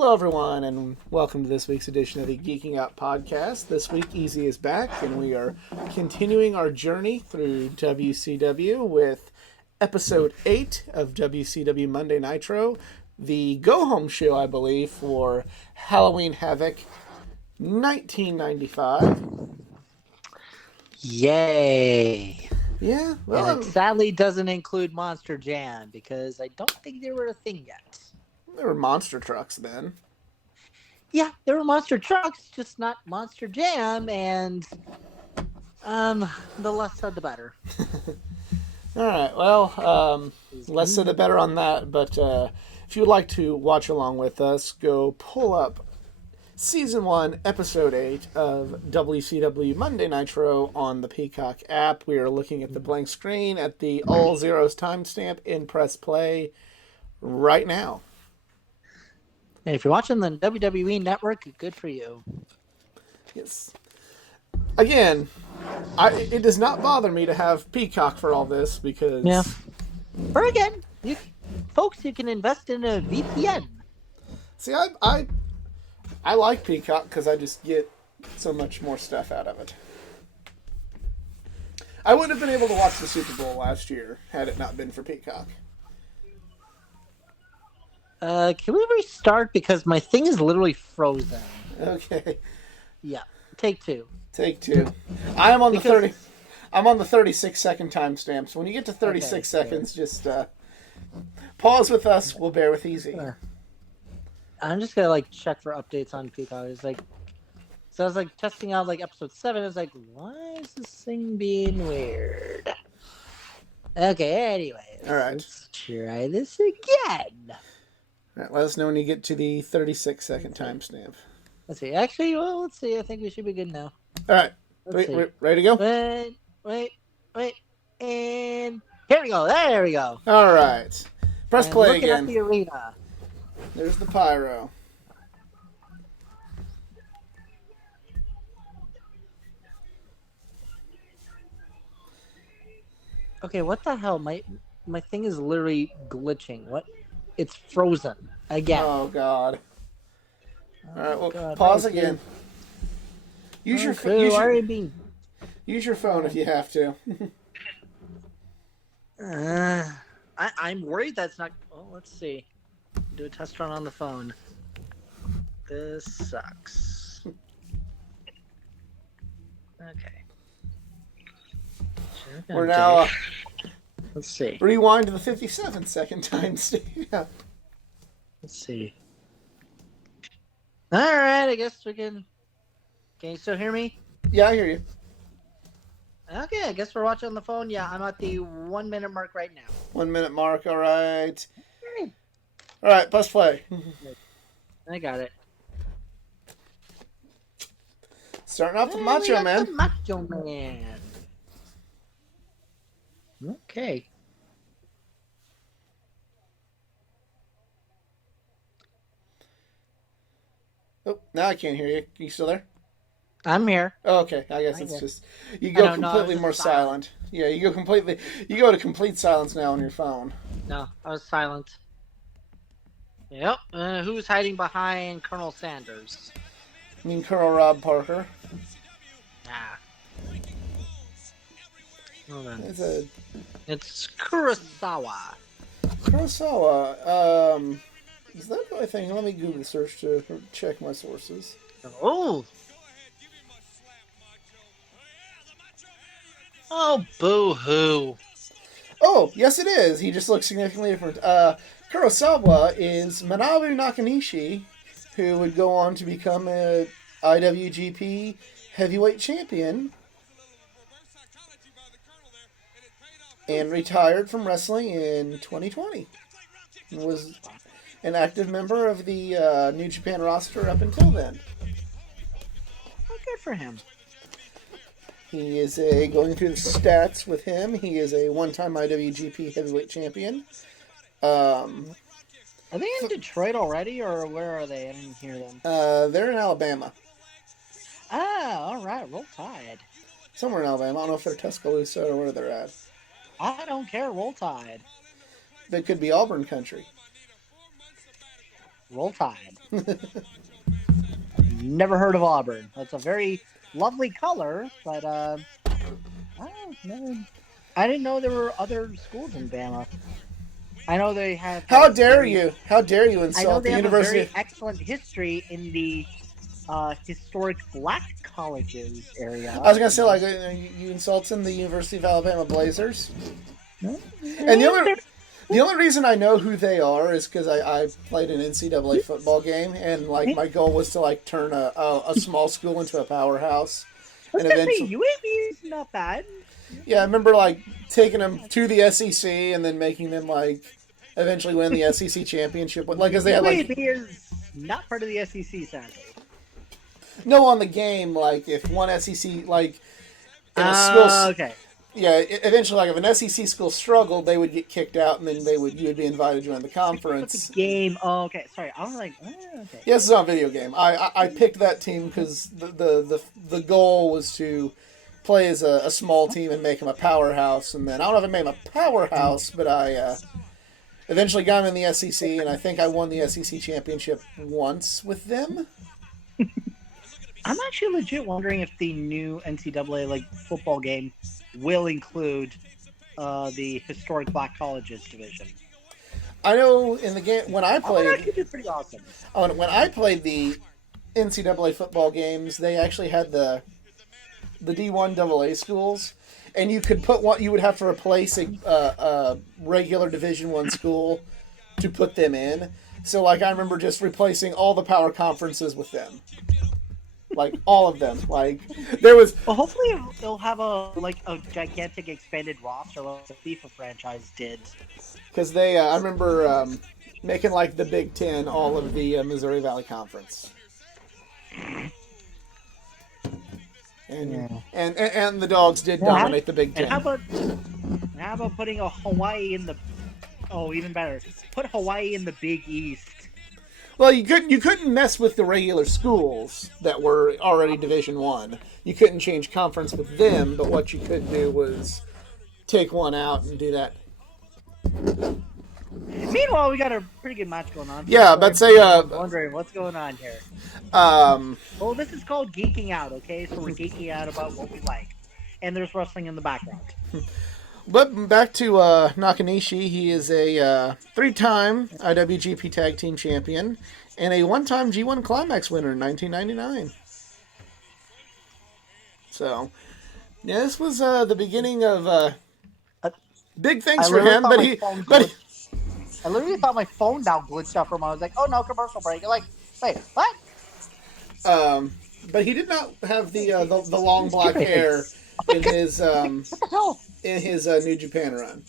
Hello, everyone, and welcome to this week's edition of the Geeking Out podcast. This week, Easy is back, and we are continuing our journey through WCW with episode 8 of WCW Monday Nitro, the go-home show, I believe, for Halloween Havoc 1995. Yay! Yeah, well, And it sadly doesn't include Monster Jam because I don't think they were a thing yet. there were monster trucks then. Yeah, there were monster trucks, just not Monster Jam, and the less said the better. All right, well, less said the better on that, but if you'd like to watch along with us, go pull up Season 1, Episode 8 of WCW Monday Nitro on the Peacock app. We are looking at the blank screen at the all zeros timestamp in press play right now. And if you're watching the WWE Network, good for you. Yes. Again, it does not bother me to have Peacock for all this because... Yeah. Or again, you can invest in a VPN. See, I like Peacock because I just get so much more stuff out of it. I wouldn't have been able to watch the Super Bowl last year had it not been for Peacock. Can we restart? Because my thing is literally frozen. Okay. Yeah. Take two. I'm on the 36-second timestamp. So when you get to 36 seconds, just pause with us. We'll bear with Easy. I'm just gonna check for updates on Peacock. It's so I was testing out episode 7. I was why is this thing being weird? Okay, anyways. All right. Let's try this again. All right, let us know when you get to the 36-second timestamp. Let's see. Actually, well, let's see. I think we should be good now. All right. Wait, ready to go? Wait. And here we go. There we go. All right. Press play again. Looking at the arena. There's the pyro. Okay, what the hell? My thing is literally glitching. What? It's frozen again. Oh God. All right, well, pause again. Use your phone if you have to. I'm worried that's not. Oh, let's see. Do a test run on the phone. This sucks. Okay. We're now. Let's see. Rewind to the 57-second timestamp. Let's see. All right, I guess we can. Can you still hear me? Yeah, I hear you. Okay, I guess we're watching on the phone. Yeah, I'm at the 1 minute mark right now. 1 minute mark. All right. All right, press play. I got it. Starting off with Macho Man. The Macho Man. Okay. Oh, now I can't hear you. Are you still there? I'm here. Oh, okay, I guess it's just you go completely more silent. Yeah, you go to complete silence now on your phone. No, I was silent. Yep. Who's hiding behind Colonel Sanders? I mean Colonel Rob Parker. Ah. Hold on. It's Kurosawa. Kurosawa. Is that the right thing? Let me Google search to check my sources. Oh. Oh, boo-hoo. Oh, yes it is. He just looks significantly different. Kurosawa is Manabu Nakanishi, who would go on to become a IWGP heavyweight champion and retired from wrestling in 2020. And was an active member of the New Japan roster up until then. Oh, good for him. He is going through the stats with him. He is a one-time IWGP heavyweight champion. Are they in Detroit already, or where are they? I didn't hear them. They're in Alabama. Ah, all right. Roll Tide. Somewhere in Alabama. I don't know if they're Tuscaloosa or where they're at. I don't care. Roll Tide. That could be Auburn country. Roll Tide. Never heard of Auburn. That's a very lovely color, but I didn't know there were other schools in Bama. I know they have How a dare very. you? How dare you I know insult they the have a University? very excellent history in the historic black colleges area. I was gonna say, like, you insulting the University of Alabama Blazers, and the only reason I know who they are is because I played an NCAA football game, and like my goal was to like turn a small school into a powerhouse, I was and gonna say eventually, UAB is not bad. yeah, I remember like taking them to the SEC and then making them like eventually win the SEC championship, like because they had like UAB is not part of the SEC, sadly. no on the game, like if one SEC like if a school Okay. yeah, eventually, like if an SEC school struggled, they would get kicked out, and then you would be invited to join the But conference. the game. Oh, okay. Sorry, I was like, okay. Yes, it's on video game. I picked that team because the goal was to play as a small team and make them a powerhouse, and then I don't know if I made them a powerhouse, but I eventually got them in the SEC, and I think I won the SEC championship once with them. I'm actually legit wondering if the new NCAA like football game will include the historic black colleges division. I know in the game when I played, that could be pretty awesome. when I played the NCAA football games, they actually had the D1 AA schools, and you could put what you would have to replace a regular Division One school to put them in. So like I remember just replacing all the power conferences with them, like all of them. Like there was. Well, hopefully it'll have a gigantic expanded roster like the FIFA franchise did. Because they, I remember making like the Big Ten all of the Missouri Valley Conference. And the Dogs did dominate the Big Ten. And how about putting a Hawaii in the? Oh, even better. Put Hawaii in the Big East. Well, you couldn't mess with the regular schools that were already Division One. You couldn't change conference with them, but what you could do was take one out and do that. Meanwhile, we got a pretty good match going on. Yeah, but say wondering what's going on here. Well, this is called geeking out, okay? So we're geeking out about what we like, and there's wrestling in the background. But back to Nakanishi, he is a three-time IWGP Tag Team Champion and a one-time G1 Climax winner in 1999. So, yeah, this was the beginning of big things for him. I literally thought my phone now glitched out for a moment. I was like, oh no, commercial break. You're like, wait, what? But he did not have the long black hair in his New Japan run.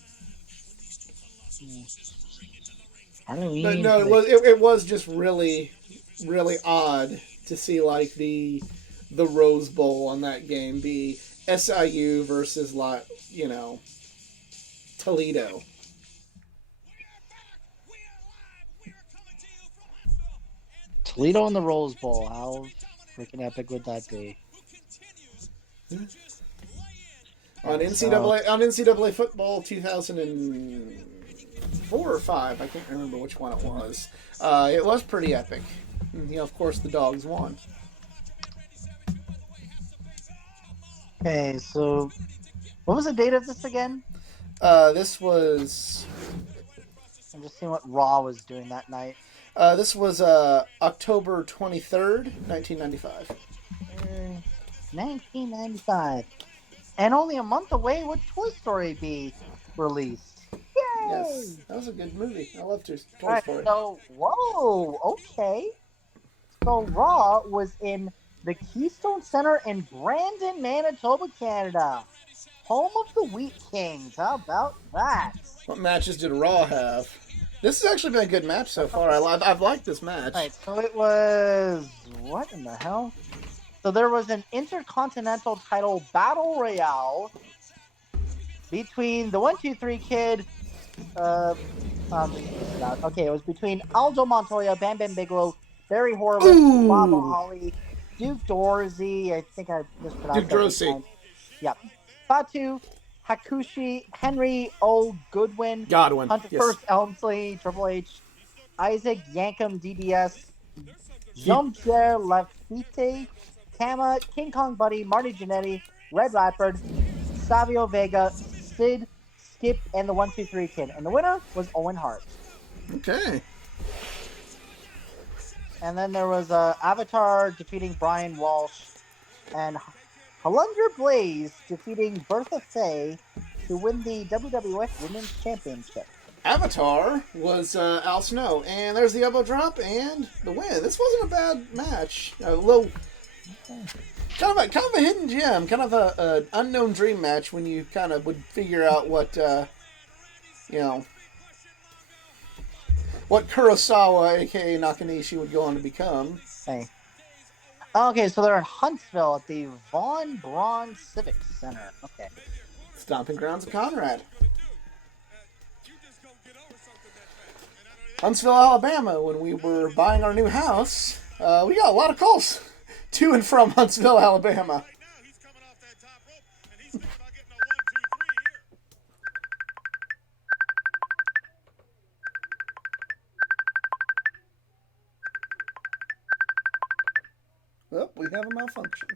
But no, it was just really, really odd to see like the Rose Bowl on that game be SIU versus like Toledo. Toledo in the Rose Bowl. How freaking epic would that be? On NCAA football 2004 or 5, I can't remember which one it was. It was pretty epic. And, of course, the Dogs won. Okay, so what was the date of this again? This was. I'm just seeing what Raw was doing that night. This was October 23rd, 1995. 1995. And only a month away would Toy Story be released. Yay! Yes, that was a good movie. I loved Toy Story. So, okay. So Raw was in the Keystone Center in Brandon, Manitoba, Canada. Home of the Wheat Kings. How about that? What matches did Raw have? This has actually been a good match so far. I've liked this match. Right, so it was... What in the hell? So there was an Intercontinental title battle royale between the 1-2-3 Kid. Okay, it was between Aldo Montoya, Bam Bam Bigelow, Barry Horowitz, Bob Holly, Duke Dorsey. I think I mispronounced Duke Dorsey. Yep. Fatu, Hakushi, Henry O. Godwin, Hunter yes. First Elmsley, Triple H, Isaac Yankum DBS, Jean-Pierre Lafitte, Kama, King Kong Buddy, Marty Jannetty, Red Radford, Savio Vega, Sid, Skip, and the 1-2-3 Kid. And the winner was Owen Hart. Okay. And then there was Avatar defeating Brian Walsh, and Halunder Blaze defeating Bertha Faye to win the WWF Women's Championship. Avatar was Al Snow, and there's the elbow drop and the win. This wasn't a bad match. A little, kind of a hidden gem, kind of a unknown dream match when you kind of would figure out what what Kurosawa, aka Nakanishi, would go on to become. Hey. Okay, so they're in Huntsville at the Von Braun Civic Center. Okay. Stomping grounds of Conrad. Huntsville, Alabama, when we were buying our new house, we got a lot of calls to and from Huntsville, Alabama. Well, we have a malfunction.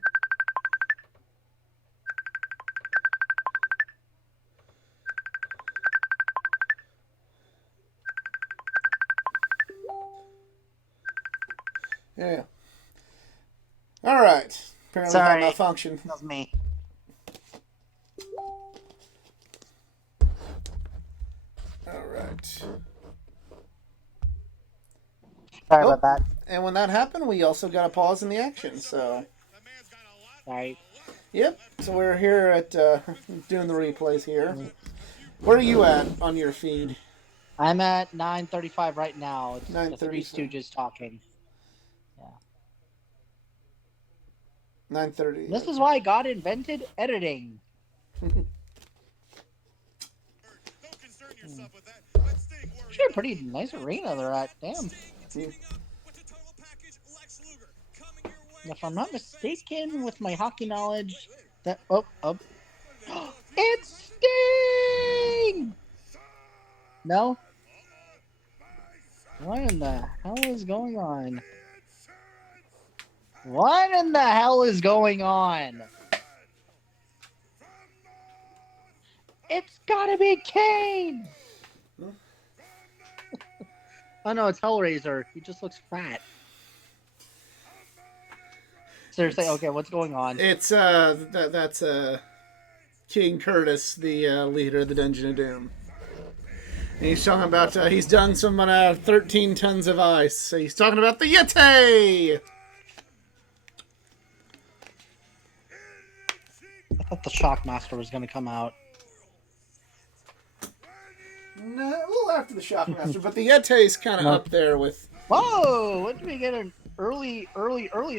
Yeah. All right. Apparently, Sorry. we have malfunction. That was me. All right. Sorry about that. And when that happened, we also got a pause in the action. So. Sorry. Yep. So we're here at doing the replays here. Where are you at on your feed? I'm at 9:35 right now. It's the 9:35. Three Stooges talking. 9:30. This is why God invented editing. Sure, pretty nice arena they're at. Damn. If I'm not mistaken, with my hockey knowledge, that it's Sting. No. What in the hell is going on? What in the hell is going on? It's gotta be Kane! Oh no, it's Hellraiser. He just looks fat. Seriously, okay, what's going on? It's that's King Curtis, the leader of the Dungeon of Doom. And he's talking about he's done some 13 tons of ice. So he's talking about the Yeti. I thought the Shockmaster was going to come out. No, a little after the Shockmaster, but the Yeti's kind of up there with. Whoa! When did we get an early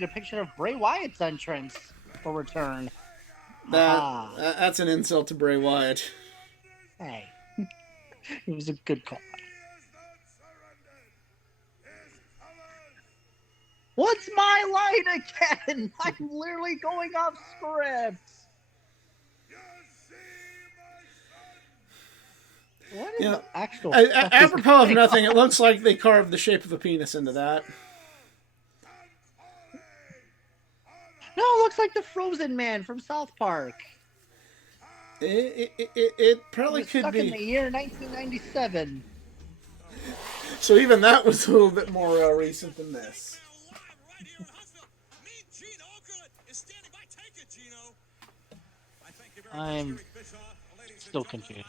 depiction of Bray Wyatt's entrance for return? That's an insult to Bray Wyatt. Hey, it was a good call. What's my line again? I'm literally going off script. What is the actual? Apropos of nothing, it looks like they carved the shape of a penis into that. No, it looks like the Frozen Man from South Park. It probably could be. In the year 1997. So even that was a little bit more recent than this. I'm still confused.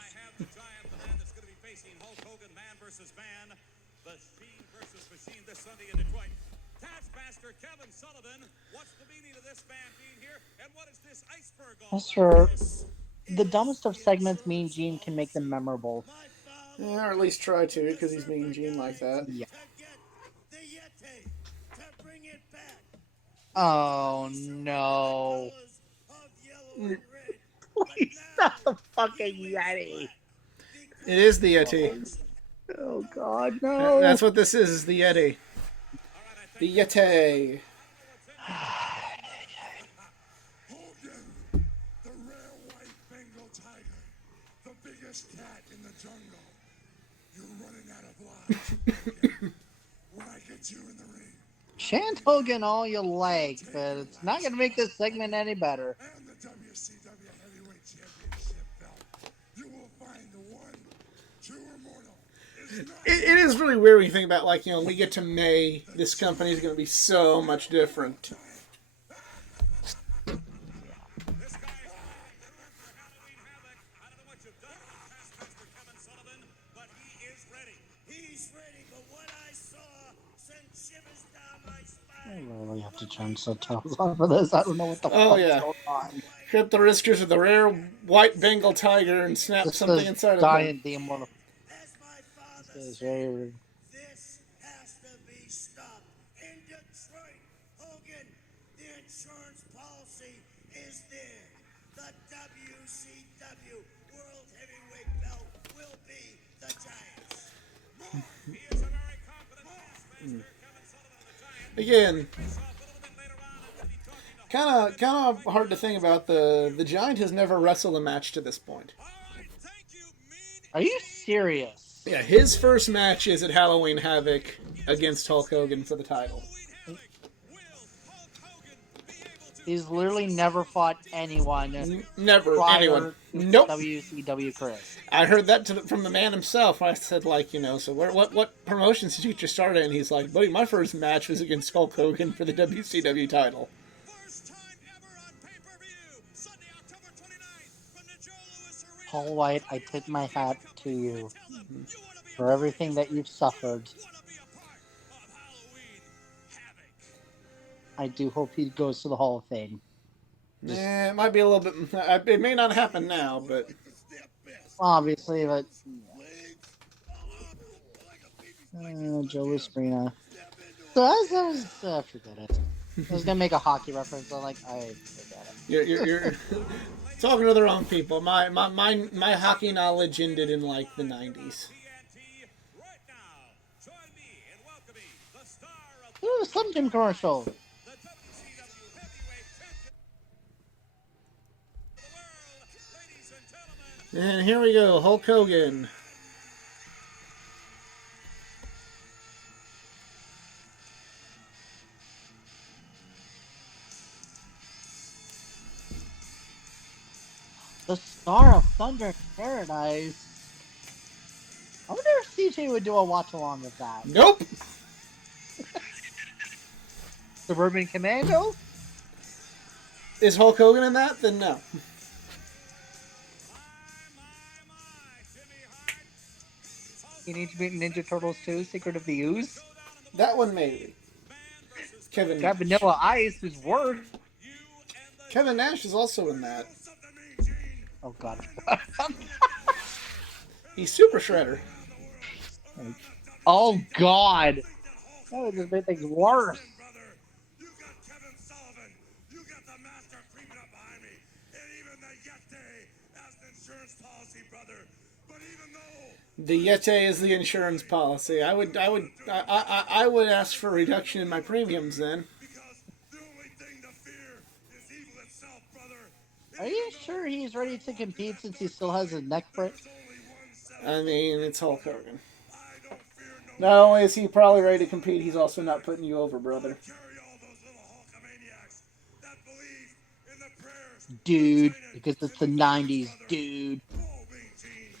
As for the dumbest of segments, Mean Gene can make them memorable. Yeah, or at least try to, because he's Mean Gene like that. Yeah. Oh no. Please, not the fucking Yeti. It is the Yeti. Oh god, no. That's what this is the Yeti. The Yeti. Cat in the jungle. You're running out of life. Chant Hogan all you like, but it's not going to make this segment any better. And the WCW Heavyweight Championship belt. You will find the one true immortal. It is really weird when you think about, like, when we get to May, this company is going to be so much different. I really have to turn subtitles on for this. I don't know what the fuck's going on. Grip the wristers of the rare white Bengal tiger and snap This something is inside dying of him. the immortal. This is very rude. This has to be stopped. In Detroit, Hogan, the insurance policy is there. The WCW World Heavyweight Belt will be the Giants. He is a very confident Again, kind of hard to think about. The Giant has never wrestled a match to this point. Are you serious? Yeah, his first match is at Halloween Havoc against Hulk Hogan for the title. He's literally never fought anyone. Never anyone. Nope. WCW Chris. I heard that from the man himself. I said, like, so what promotions did you just start at? And he's like, buddy, my first match was against Hulk Hogan for the WCW title. Paul White, I tip my hat to you for everything that you've suffered. I do hope he goes to the Hall of Fame. Yeah, it might be a little bit. It may not happen now, but obviously, but Joe Esprina. So I was forget it. I was gonna make a hockey reference, but like I forget it. You're talking to the wrong people. My hockey knowledge ended in like the 90s. Ooh, Slim Jim commercial. And here we go, Hulk Hogan. The Star of Thunder Paradise. I wonder if CJ would do a watch along with that. Nope. Suburban Commando? Is Hulk Hogan in that? Then no. Teenage Mutant Ninja Turtles 2, Secret of the Ooze? That one maybe. Kevin Got Nash. Vanilla Ice, who's worse. Kevin Nash is also in that. Oh god. He's Super Shredder. Oh god. That would just make things worse. You got Kevin Sullivan. You got the master creeping up behind me. And even the Yeti has an insurance policy, brother. But even though The Yeti is the insurance policy. I would ask for a reduction in my premiums then. because the only thing to fear is evil itself, brother. Are you sure he's ready to compete since he still has his neck break? I mean, it's Hulk Hogan. Not only is he probably ready to compete, he's also not putting you over, brother. Carry all those little Hulkamaniacs that believe in the prayers. Dude, because it's the 90s, dude. Oh, Big Gene.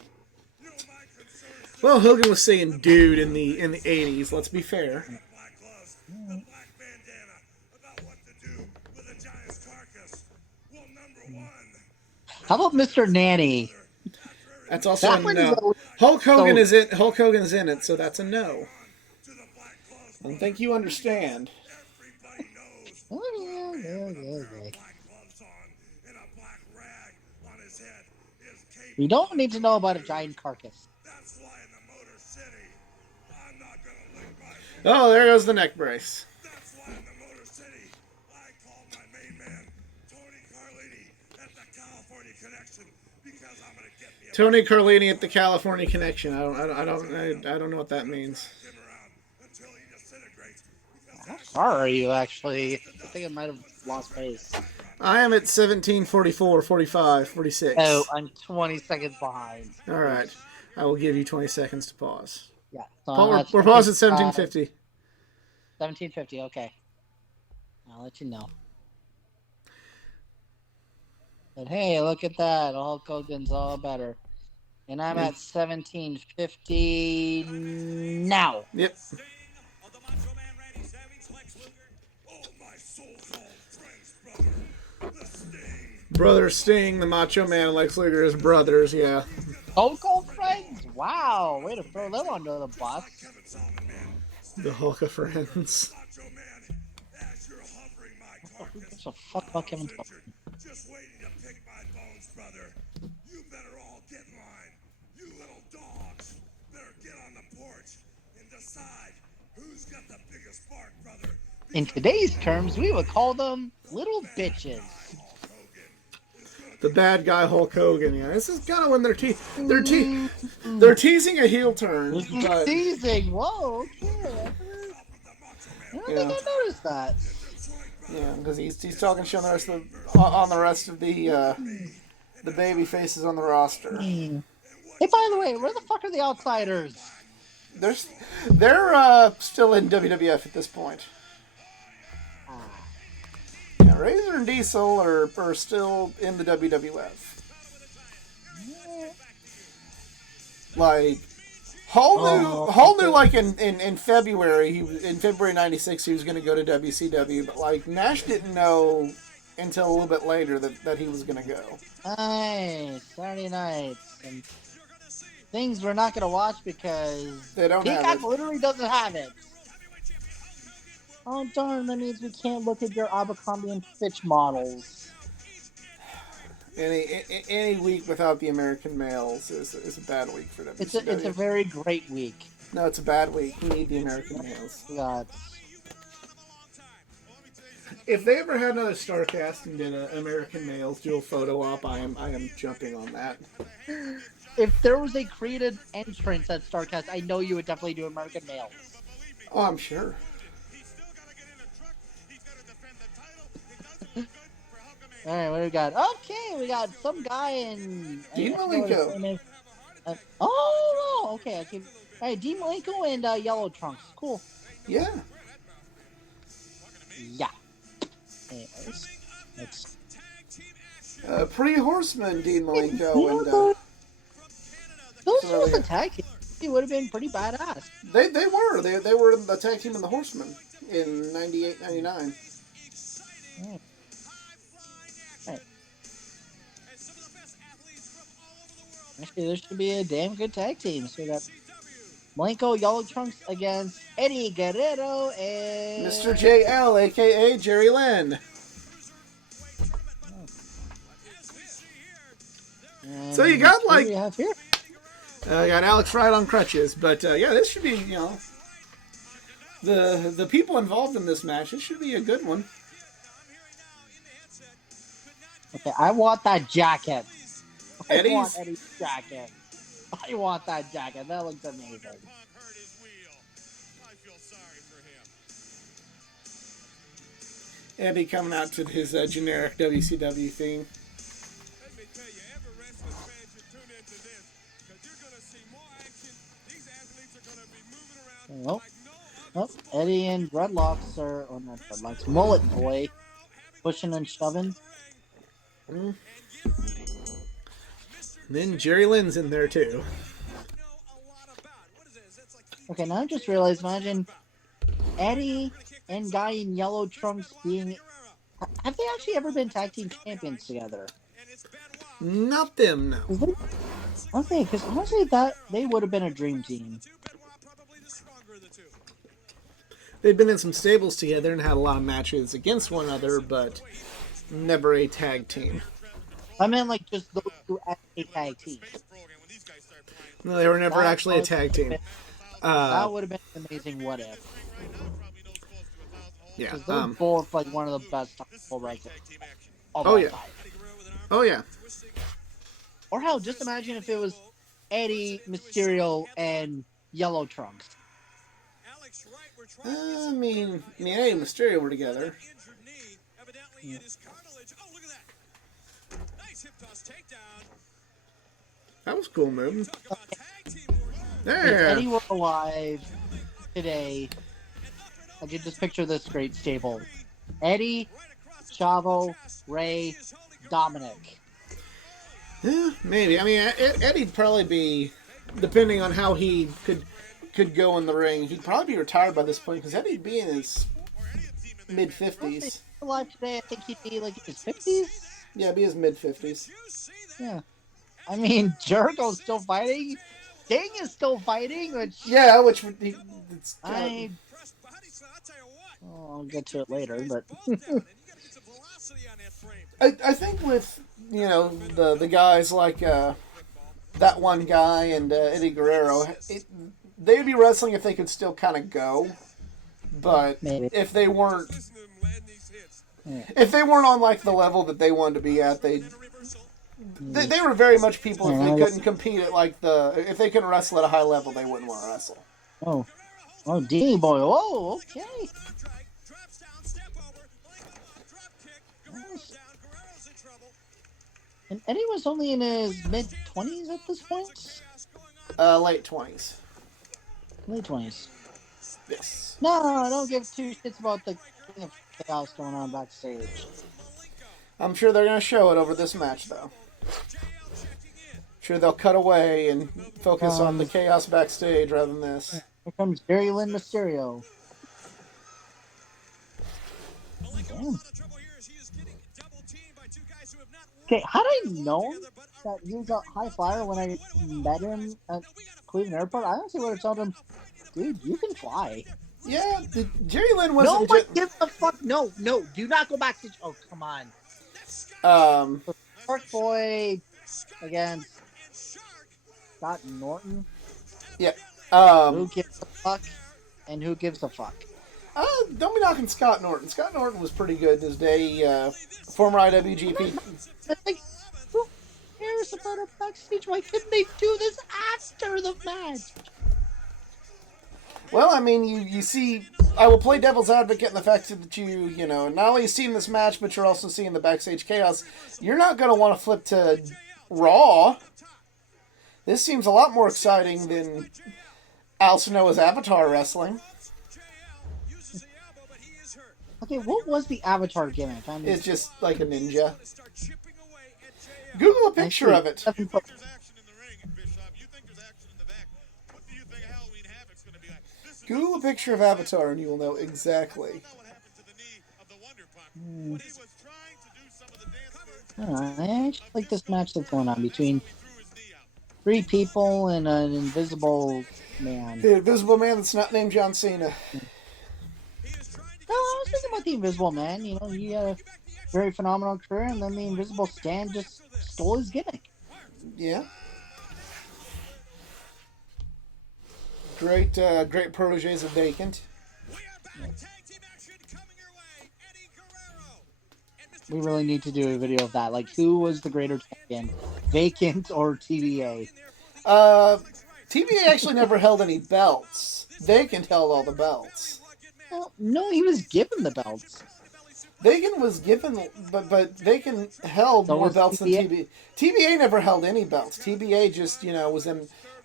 You know my concerns. Well, Hogan was saying "dude" in the 80s. Let's be fair. Black gloves, the black bandana about what to do with a giant's carcass. Well, number one. How about Mr. Nanny? That's also That a one no. is Hulk Hogan so- is in. Hulk Hogan's in it, so that's a no. I don't think you understand. Everybody knows. Oh, yeah. Black gloves on and a black rag on his head is capable. You don't need to know about a giant carcass. That's why in the Motor City, I'm not gonna lick my. Oh, there goes the neck brace. That's why in the Motor City, I call my main man, Tony Carlini, at the California Connection, because I'm gonna get me a Tony Carlini at the California Connection. I don't know what that means. him around until he disintegrates. Because How far are you, actually? I think I might have lost pace. I am at 17, 44, 45, 46. Oh, I'm 20 seconds behind. All right. I will give you 20 seconds to pause. Yeah. So Paul, I'm at we're paused at 17:55. 1750. 1750. Okay, I'll let you know. But hey, look at that. Hulk Hogan's all better. And I'm at 1750 now. Yep. Of the Macho Man Randy Savage, Lex Luger. Oh, my so-called friends, brother. The Sting. Brother Sting, the Macho Man, and Lex Luger is brothers, yeah. So-called friends? Wow, way to throw them under the bus. Kevin Solomon, man. The Hulk of Friends. Macho Man, as you're hovering my Who carcass. gives a fuck about Kevin Richard, Sullivan? just waiting to pick my bones, brother. You better all get in line. You little dogs. Better get on the porch and decide who's got the biggest bark, brother. In today's terms, we would call them little bitches. The bad guy Hulk Hogan, yeah. This is kind of when they're they're teasing a heel turn. But, Teasing. Whoa, okay. I don't think I noticed that. yeah, because he's talking shit on the rest of the baby faces on the roster. Hey, by the way, where the fuck are the outsiders? They're still in WWF at this point. Yeah, Razor and Diesel are still in the WWF. Like Hall knew like in February in February '96 he was going to go to WCW, but like Nash didn't know until a little bit later that he was going to go. Nice. Saturday nights. And things we're not going to watch because They don't have Peacock it. literally doesn't have it. Oh, darn. That means we can't look at your Abercrombie and Fitch models. Any week without the American males is a bad week for WCW. It's a very great week. No, it's a bad week. We need the American males. God. If they ever had another StarCast and did an American males do a photo op, I am jumping on that. If there was a created entrance at StarCast, I know you would definitely do American males. Oh, I'm sure. All right, what do we got? Okay, we got some guy in Dean I forget what his Malenko. name is. Oh, okay. All right, Dean Malenko and Yellow Trunks. Cool. Yeah. Yeah. Anyways, let's. Pre-Horseman, Dean Malenko, and Those so, was yeah. a tag team. It would have been pretty badass. they were the tag team in the Horsemen in 98, 99. Right. Right. Actually, there should be a damn good tag team. So we got Malenko, Yellow Trunks against Eddie Guerrero and Mr. JL, a.k.a. Jerry Lynn. And So you got, who like- do we have here? Got Alex Wright on crutches, but yeah, this should be, the people involved in this match. It should be a good one. Okay, I want that jacket. I Eddie's? want Eddie's jacket. I want that jacket. That looks amazing. Eddie coming out to his generic WCW theme. Oh, Eddie and dreadlocks or not dreadlocks, mullet boy, pushing and shoving. Then Jerry Lynn's in there too. Okay, now I just realized, imagine Eddie and guy in yellow trunks being. Have they actually ever been tag team champions together? Not them, no. Okay, because honestly, that they would have been a dream team. They've been in some stables together and had a lot of matches against one another, but never a tag team. I meant like just those two as a tag team. No, they were never That actually a tag team. That would have been an amazing what if. Yeah. Because they're both like one of the best full wrestlers. Oh yeah. Oh yeah. Or hell, just imagine if it was Eddie, Mysterio, and Yellow Trunks. I mean, Eddie and Mysterio were together. Yeah. That was a cool move. If There. Eddie were alive today, I could just picture this great stable: Eddie, Chavo, Ray, Dominic. Yeah, maybe. I mean, Eddie'd probably be, depending on how he could go in the ring, he'd probably be retired by this point because Eddie'd be in his mid If he's 50s. alive today, I think he'd be like in his 50s. Yeah, be his mid 50s. Yeah. I mean, Jericho's still fighting. Sting is still fighting, which Yeah, which it's I'll get to it later. But I think with the guys like that one guy and Eddie Guerrero, they'd be wrestling if they could still kind of go, but maybe. if they weren't on like the level that they wanted to be at, they were very much people. If they couldn't compete at like if they couldn't wrestle at a high level, they wouldn't want to wrestle. Oh, Dini boy. Oh, okay. And Eddie was only in his mid-20s at this point? Late 20s. Late 20s. Yes. No, don't give two shits about the King of Chaos going on backstage. I'm sure they're going to show it over this match, though. Sure, they'll cut away and focus on the chaos backstage rather than this. Here comes Jerry Lynn Mysterio. Damn. Okay, had I known that he was a high flyer when I met him at Cleveland Airport, I honestly would have told him, dude, you can fly. Yeah, Jerry Lynn wasn't... No one gives a fuck. No, do not go backstage. Oh, come on. Shark Boy against Scott Norton. Yeah. Who gives a fuck? And who gives a fuck? Don't be knocking Scott Norton. Scott Norton was pretty good in his day. Former IWGP. Like, who cares about a backstage? Why couldn't they do this after the match? Well, I mean, you see, I will play devil's advocate in the fact that you know, not only seeing this match, but you're also seeing the backstage chaos. You're not going to want to flip to Raw. This seems a lot more exciting than Al Sanoa's Avatar wrestling. Okay, what was the Avatar gimmick? It's just like a ninja. Google a picture of it. Google a picture of Avatar and you will know exactly. I actually like this match that's going on between three people and an invisible man. The invisible man that's not named John Cena. No, I was thinking about the Invisible Man. You know, he had a very phenomenal career, and then the Invisible Stan just stole his gimmick. Yeah. Great proteges of Vacant. We really need to do a video of that. Like, who was the greater champion, Vacant or TBA? TBA actually never held any belts. Vacant held all the belts. Well, no, he was given the belts. Vacant was given, but Vacant held more belts than TBA. TBA never held any belts. TBA just,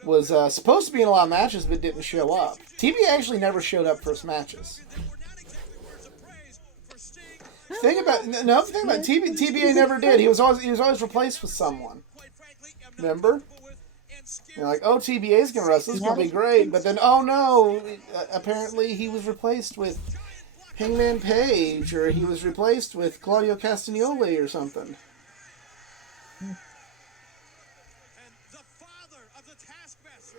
was supposed to be in a lot of matches but didn't show up. TBA actually never showed up for his matches. Think about TBA never did. He was always replaced with someone. Remember? You're like, oh, TBA's gonna wrestle. It's gonna be great. But then, oh no! Apparently, he was replaced with Hangman Page, or he was replaced with Claudio Castagnoli, or something. And the father of the Taskmaster,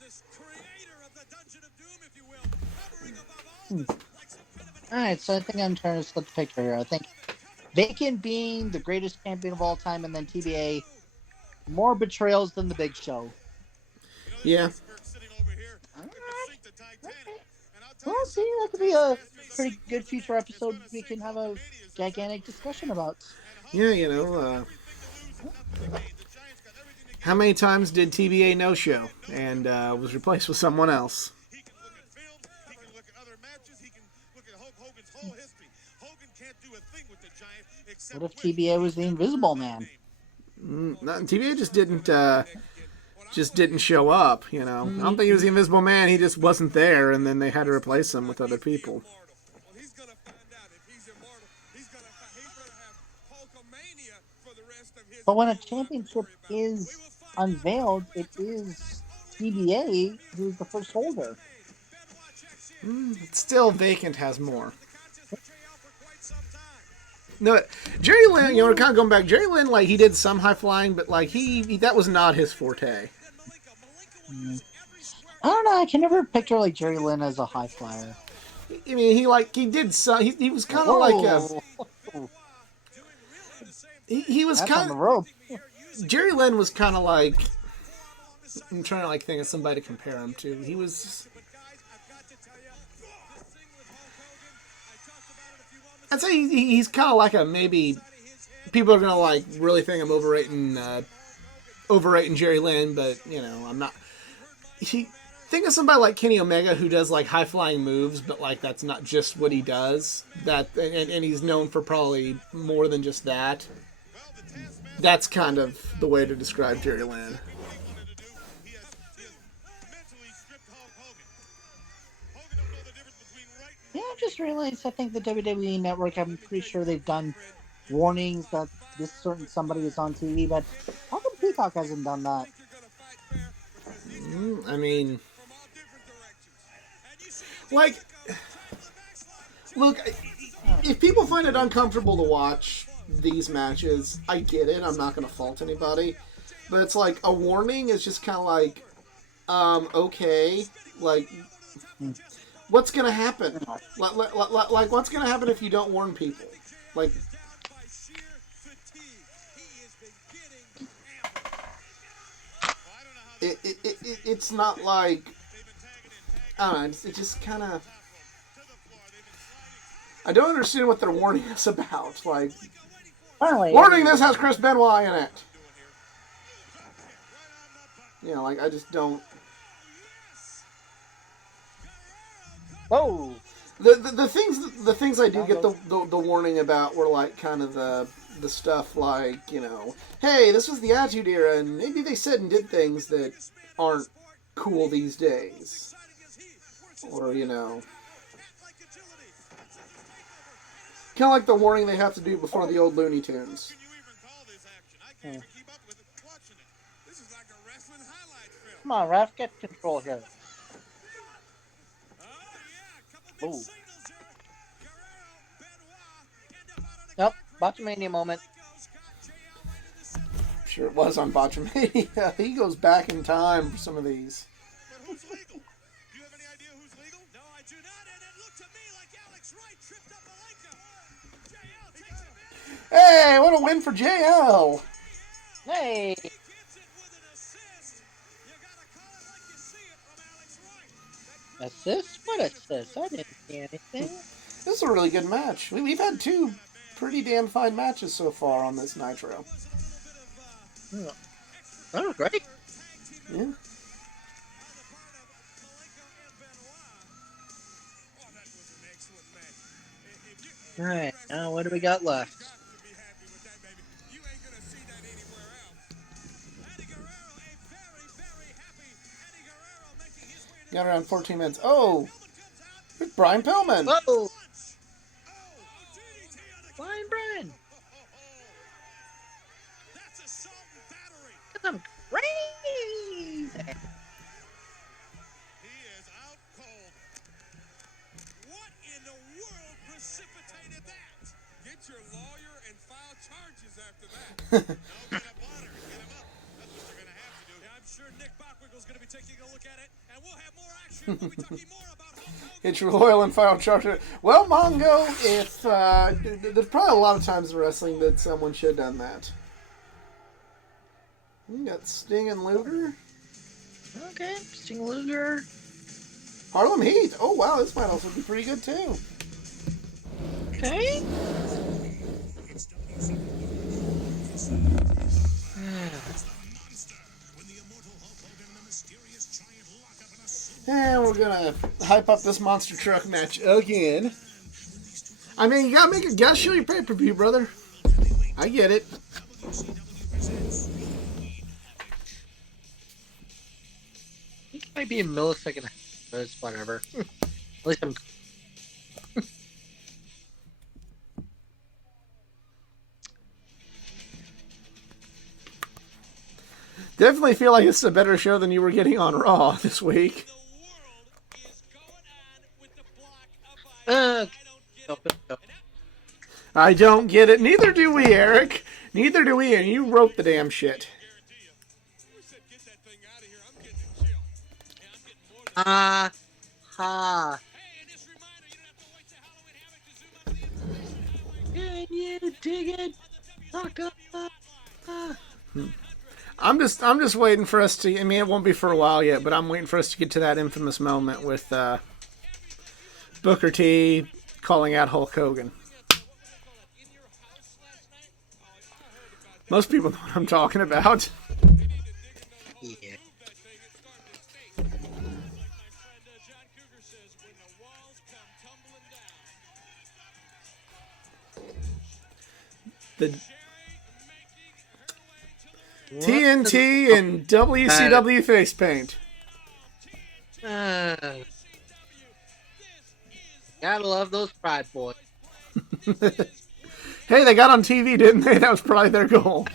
this creator of the Dungeon of Doom, if you will, hovering above all this, like some kind of an... Alright, so I think I'm trying to split the picture here. I think Vacant being the greatest champion of all time, and then TBA more betrayals than the Big Show. Yeah. Well, see, that could be a pretty good future episode we can have a gigantic discussion about. Yeah, how many times did TBA no-show and was replaced with someone else? He can look at film, he can look at other matches, he can look at Hulk Hogan's whole history. Hogan can't do a thing with the Giant except... What if TBA was the Invisible Man? TBA just didn't just didn't show up, I don't think he was the Invisible Man. He just wasn't there, and then they had to replace him with other people. But when a championship is unveiled, it is TBA who's the first holder. Still, Vacant has more. No, Jerry Lynn, we're kind of going back. Jerry Lynn, he did some high flying, but he that was not his forte. I don't know. I can never picture Jerry Lynn as a high flyer. I mean, he did some. He was kind of like a. He was kind of. Jerry Lynn was kind of like. I'm trying to think of somebody to compare him to. He was. I'd say he's kind of like a maybe. People are gonna really think I'm overrating Jerry Lynn, but I'm not. Think of somebody like Kenny Omega who does high flying moves, but that's not just what he does. And he's known for probably more than just that. That's kind of the way to describe Jerry Lynn. Yeah, I just realized I think the WWE Network, I'm pretty sure they've done warnings that this certain somebody is on TV, but how come Peacock hasn't done that? I mean, look, if people find it uncomfortable to watch these matches, I get it. I'm not going to fault anybody. But it's a warning is just kind of okay. What's going to happen? What's going to happen if you don't warn people? It's not I don't know, it just kind of... I don't understand what they're warning us about. Warning, this has Chris Benoit in it. I just don't... Oh! The things I do get the warning about were kind of the stuff hey, this was the Attitude Era, and maybe they said and did things that aren't cool these days. Or, kind of like the warning they have to do before the old Looney Tunes. Come on, ref, get control here. Oh. Yep, Botchamania moment. Sure, it was on Botchamania. He goes back in time for some of these. But who's legal? Do you have any idea who's legal? No, I do not, and it looked to me like Alex Wright tripped up Malenko. JL takes him in. Hey, what a win for JL! Hey! He gets it with an assist. You gotta call it like you see it from Alex Wright. Assist? What assist? I didn't see anything. This is a really good match. We've had two pretty damn fine matches so far on this Nitro. That was great. Yeah. Alright, now what do we got left? Got around 14 minutes. Oh! It's Brian Pillman! Whoa! Flying Brian! Cause I'm crazy! He is out cold. What in the world precipitated that? Get your lawyer and file charges after that. No, get a blotter. Get him up. That's what you're going to have to do. Yeah, I'm sure Nick Bockwinkel's going to be taking a look at it, and we'll have more action. We'll be talking more about Hulk Hogan. Get your loyal and file charges. Well, Mongo, if there's probably a lot of times in wrestling that someone should have done that. We got Sting and Luger. Okay, Sting Luger. Harlem Heat. Oh, wow, this might also be pretty good, too. Okay. And we're gonna hype up this monster truck match again. I mean, you gotta show your pay-per-view, brother. I get it. might be a millisecond, but it's whatever. At least I'm. Definitely feel like it's a better show than you were getting on Raw this week. Uh, I don't get it. Neither do we, Eric. Neither do we, and you wrote the damn shit. ha. Can you dig it? I'm just waiting for us to. I mean, it won't be for a while yet, but I'm waiting for us to get to that infamous moment with Booker T calling out Hulk Hogan. Most people know what I'm talking about. Yeah. The TNT and WCW face paint. Gotta love those Pride Boys. Hey, they got on TV, didn't they? That was probably their goal.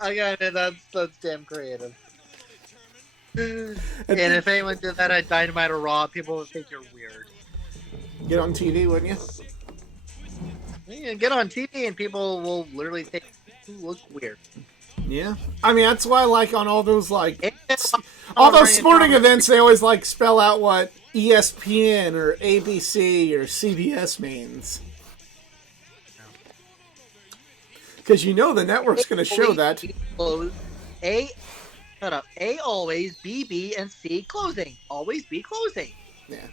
I got it. That's damn creative. And if anyone did that at Dynamite or Raw, people would think you're weird. Get on TV, wouldn't you? You get on TV and people will literally think you look weird. Yeah. I mean, that's why, like, on all those, like, It's all those sporting events, they always, like, spell out what ESPN or ABC or CBS means. Because you know the network's going to show that. A always, B, and C closing. Always be closing. Yeah.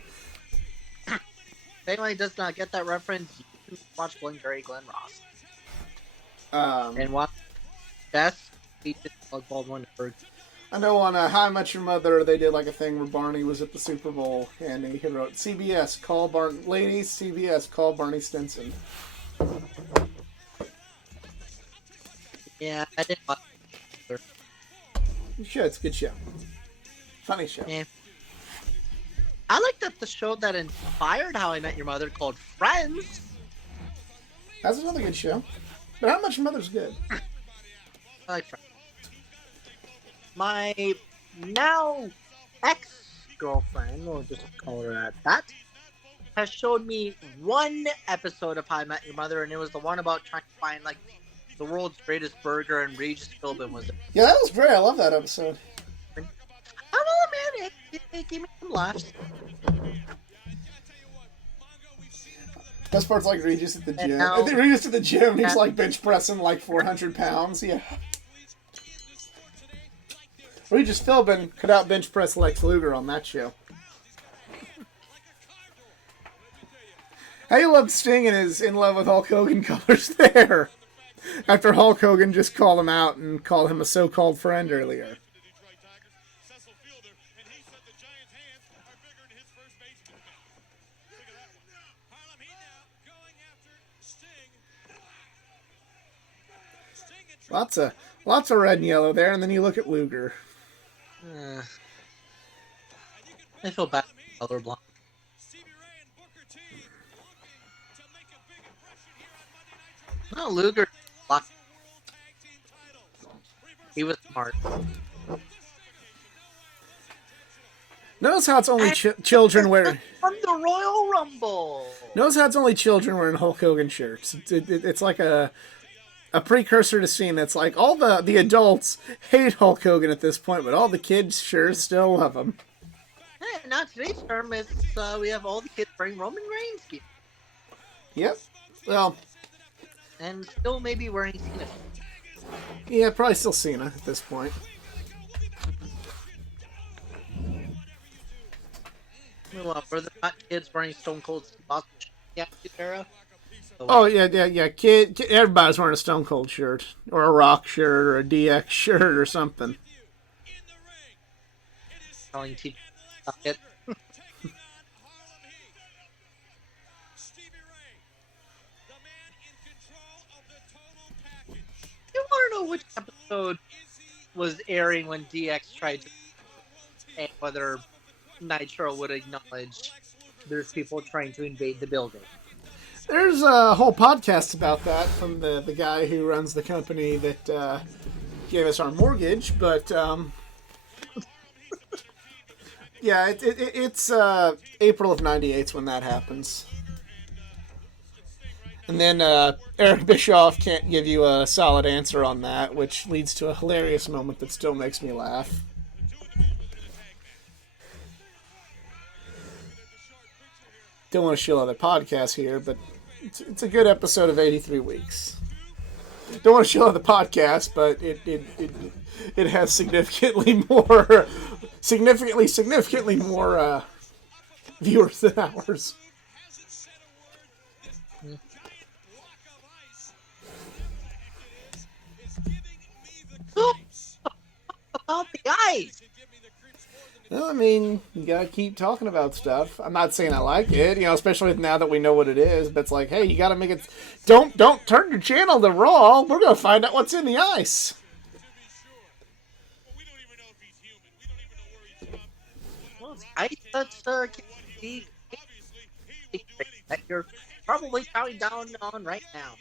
If anyone does not get that reference, you can watch Glengarry Glenn Ross. And watch best featured Doug Baldwin. I know on How I Met Your Mother, they did like a thing where Barney was at the Super Bowl, and he wrote, CBS, call Barney, ladies, CBS, call Barney Stinson. Yeah, I didn't watch it. You should, it's a good show. Funny show. Yeah. I like that the show that inspired How I Met Your Mother called Friends. That's another good show. But How I Met Your Mother's good. I like Friends. My now ex-girlfriend, we'll just call her at that, has showed me one episode of How I Met Your Mother, and it was the one about trying to find, like, the world's greatest burger, and Regis Philbin was it. Yeah, that was great. I love that episode. I don't know, man. It gave me some laughs. Best part's like Regis at the gym. now- I think Regis at the gym, he's like bench pressing like 400 pounds. Yeah. Regis Philbin could out bench press Lex Luger on that show. I loved Sting and his In Love with Hulk Hogan colors there. After Hulk Hogan just called him out and called him a so-called friend earlier. Lots of red and yellow there, and then you look at Luger. I feel bad for colorblind. No, Luger. He was smart. Notice how it's only children wearing. From the Royal Rumble. Notice how it's only children wearing Hulk Hogan shirts. It's like a precursor to scene that's like all the adults hate Hulk Hogan at this point, but all the kids sure still love him. Hey, not today's term. It's we have all the kids wearing Roman Reigns gear. Yep. Well. And still maybe wearing Cena. Yeah, probably still Cena at this point. Well, were there not kids wearing Stone Cold Steve Austin era? Oh yeah. Kid, everybody's wearing a Stone Cold shirt, or a Rock shirt, or a DX shirt, or something. Telling teachers it. You want to know which episode was airing when DX tried to and whether Nitro would acknowledge there's people trying to invade the building. There's a whole podcast about that from the guy who runs the company that gave us our mortgage, but yeah, it's April of '98 when that happens. And then Eric Bischoff can't give you a solid answer on that, which leads to a hilarious moment that still makes me laugh. Don't want to shill other podcasts here, but it's a good episode of 83 Weeks. Don't want to shill other podcasts, but it has significantly more viewers than ours. About the ice. Well, I mean, you gotta keep talking about stuff. I'm not saying I like it, especially now that we know what it is. But it's like, hey, you gotta make it. Don't turn your channel to Raw. We're gonna find out what's in the ice. Well, ice that's that you're probably counting down on right now.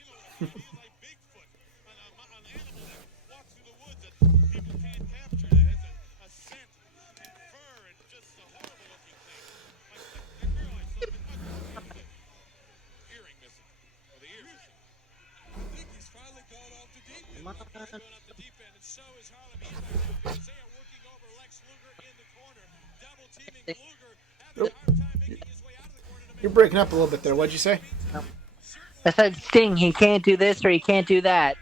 You're breaking up a little bit there. What'd you say? I said Sting, he can't do this or he can't do that.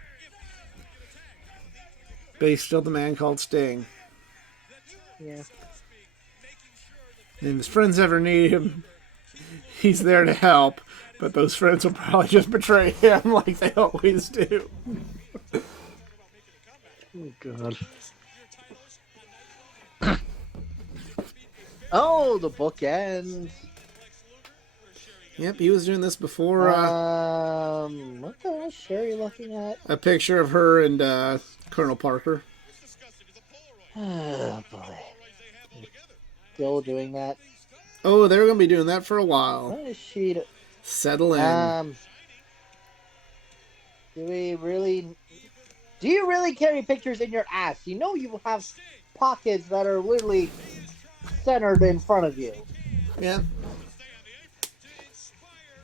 But he's still the man called Sting. Yeah. And if his friends ever need him, he's there to help. But those friends will probably just betray him like they always do. Oh, God. Oh, the bookend. Yep, he was doing this before. What the hell shirt are you looking at? A picture of her and Colonel Parker. Oh, boy. Still doing that. Oh, they're going to be doing that for a while. What is she? Settle in. Do you really carry pictures in your ass? You know you have pockets that are literally centered in front of you. Yeah.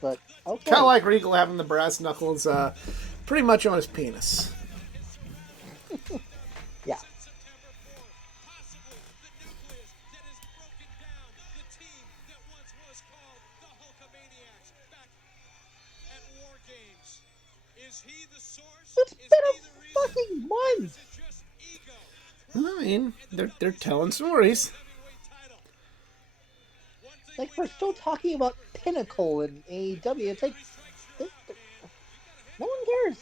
But, okay. Kind of like Regal having the brass knuckles pretty much on his penis. Yeah. It's been a fucking month. I mean, they're telling stories. Like, we're still talking about Pinnacle in AEW. It's like, no one cares.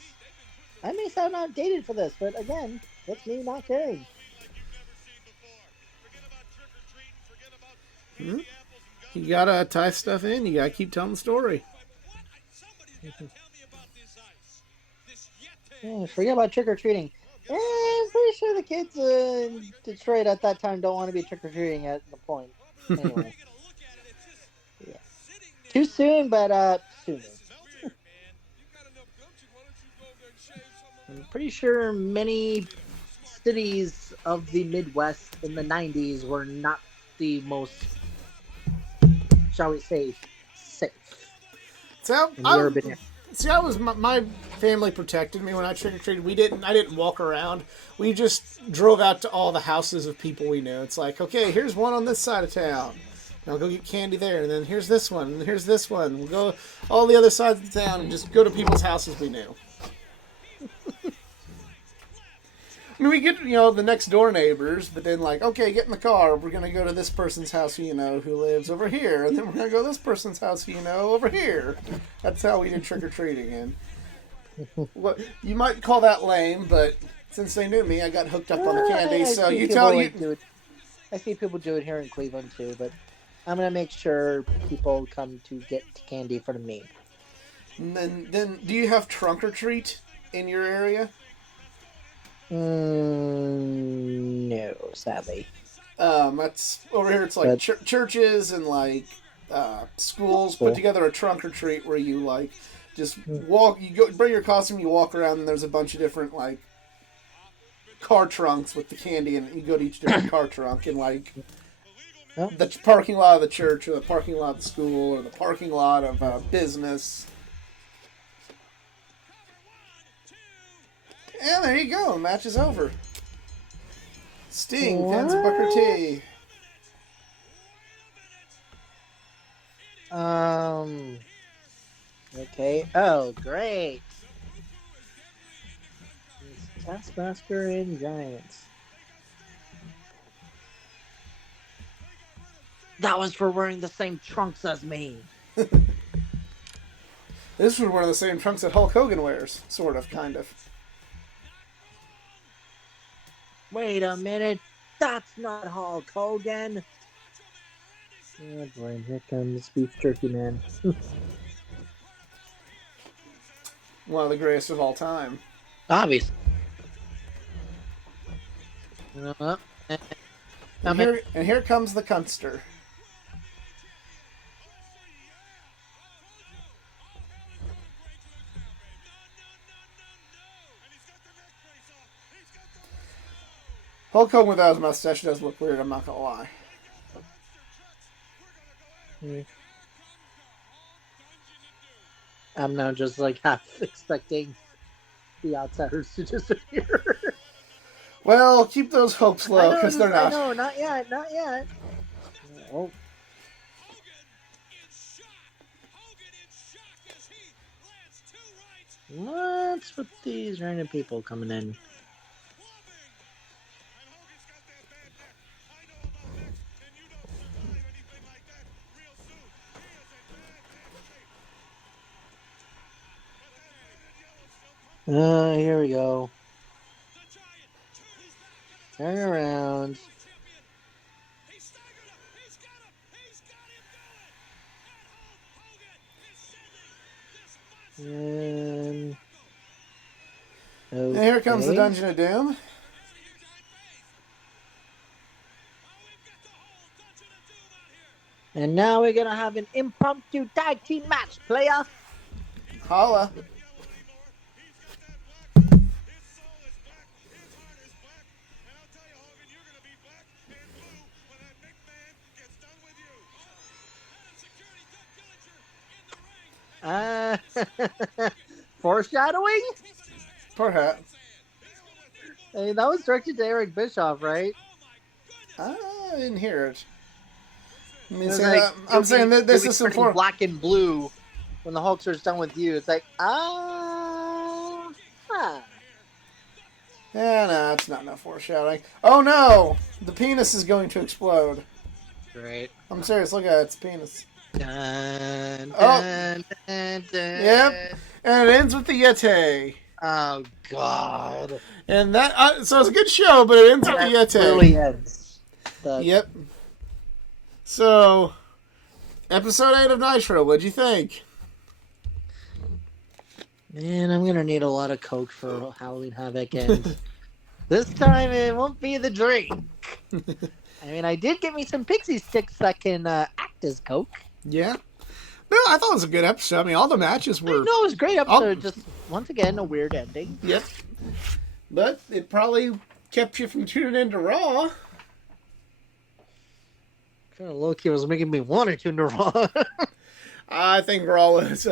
I may sound outdated for this, but again, that's me not caring. Hmm? You gotta tie stuff in. You gotta keep telling the story. Yeah, forget about trick-or-treating. I'm pretty sure the kids in Detroit at that time don't want to be trick-or-treating at the point. Anyway. Yeah. Too soon, but sooner. I'm pretty sure many cities of the Midwest in the 90s were not the most, shall we say, safe. So I was my family protected me when I trick or treated. I didn't walk around. We just drove out to all the houses of people we knew. It's like, okay, here's one on this side of town. And I'll go get candy there, and then here's this one, and here's this one. We'll go all the other sides of the town and just go to people's houses we knew. I mean, we get, the next door neighbors, but then like, okay, get in the car. We're going to go to this person's house, who lives over here. And then we're going to go to this person's house, over here. That's how we did trick-or-treating. And well, you might call that lame, but since they knew me, I got hooked up on the candy. So you tell you. I see people do it here in Cleveland too, but I'm going to make sure people come to get candy from me. And then do you have trunk or treat in your area? No, sadly. That's over here. It's like But churches and like schools put cool. together a trunk or treat where you like just Hmm. walk. You go bring your costume. You walk around, and there's a bunch of different like car trunks with the candy in it. You go to each different car trunk and like Oh, the parking lot of the church or the parking lot of the school or the parking lot of business. And there you go. Match is over. Sting pins Booker T. Okay. Oh, great. It's Taskmaster and Giants. That was for wearing the same trunks as me. This was one of the same trunks that Hulk Hogan wears, sort of, kind of. Wait a minute. That's not Hulk Hogan. Oh boy, here comes Beef Jerky Man. One of the greatest of all time. Obviously. And here comes the Cunster. Hulk Hogan without his mustache does look weird, I'm not gonna lie. I'm now just like half expecting the outsiders to disappear. Well, keep those hopes low, because they're I not. know, not yet, not yet. Oh, what's with these random people coming in? Here we go. Turn around. And And here comes the okay. Dungeon of Doom. And now we're gonna have an impromptu tag team match, player. Holla. Uh, foreshadowing? Perhaps. Hey, that was directed to Eric Bischoff, right? I didn't hear it. I mean, It was say like, that, I'm saying that this is some turning form. black and blue when the Hulkster's done with you. It's like, huh. Yeah, no, it's not enough foreshadowing. Oh no! The penis is going to explode. Great. I'm serious, look at it, it's penis. Dun, Oh. dun, dun, dun. Yep. And it ends with the Yeti. Oh, God. And that, so it's a good show, but it ends with the Yeti. Really ends. Yep. So, episode 8 of Nitro, what'd you think? Man, I'm gonna need a lot of Coke for Halloween Havoc, and this time it won't be the drink. I mean, I did get me some pixie sticks that can act as Coke. Yeah. No, I thought it was a good episode. I mean, all the matches were... No, it was a great episode. Just, once again, a weird ending. Yep. But it probably kept you from tuning into Raw. Kind of low-key was making me want to tune to Raw. I think Raw was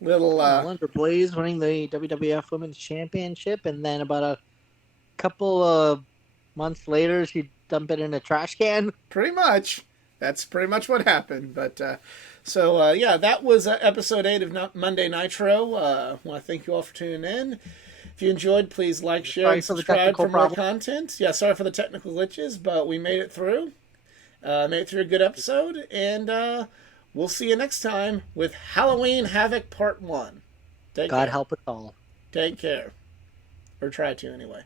little... Linda Blaze winning the WWF Women's Championship, and then about a couple of months later, she dumped it in a trash can. Pretty much. That's pretty much what happened. But yeah, that was episode 8 of Monday Nitro. I want to thank you all for tuning in. If you enjoyed, please like, share, and subscribe for more content. Yeah, sorry for the technical glitches, but we made it through. Made it through a good episode, and we'll see you next time with Halloween Havoc Part 1. God help us all. Take care. Or try to, anyway.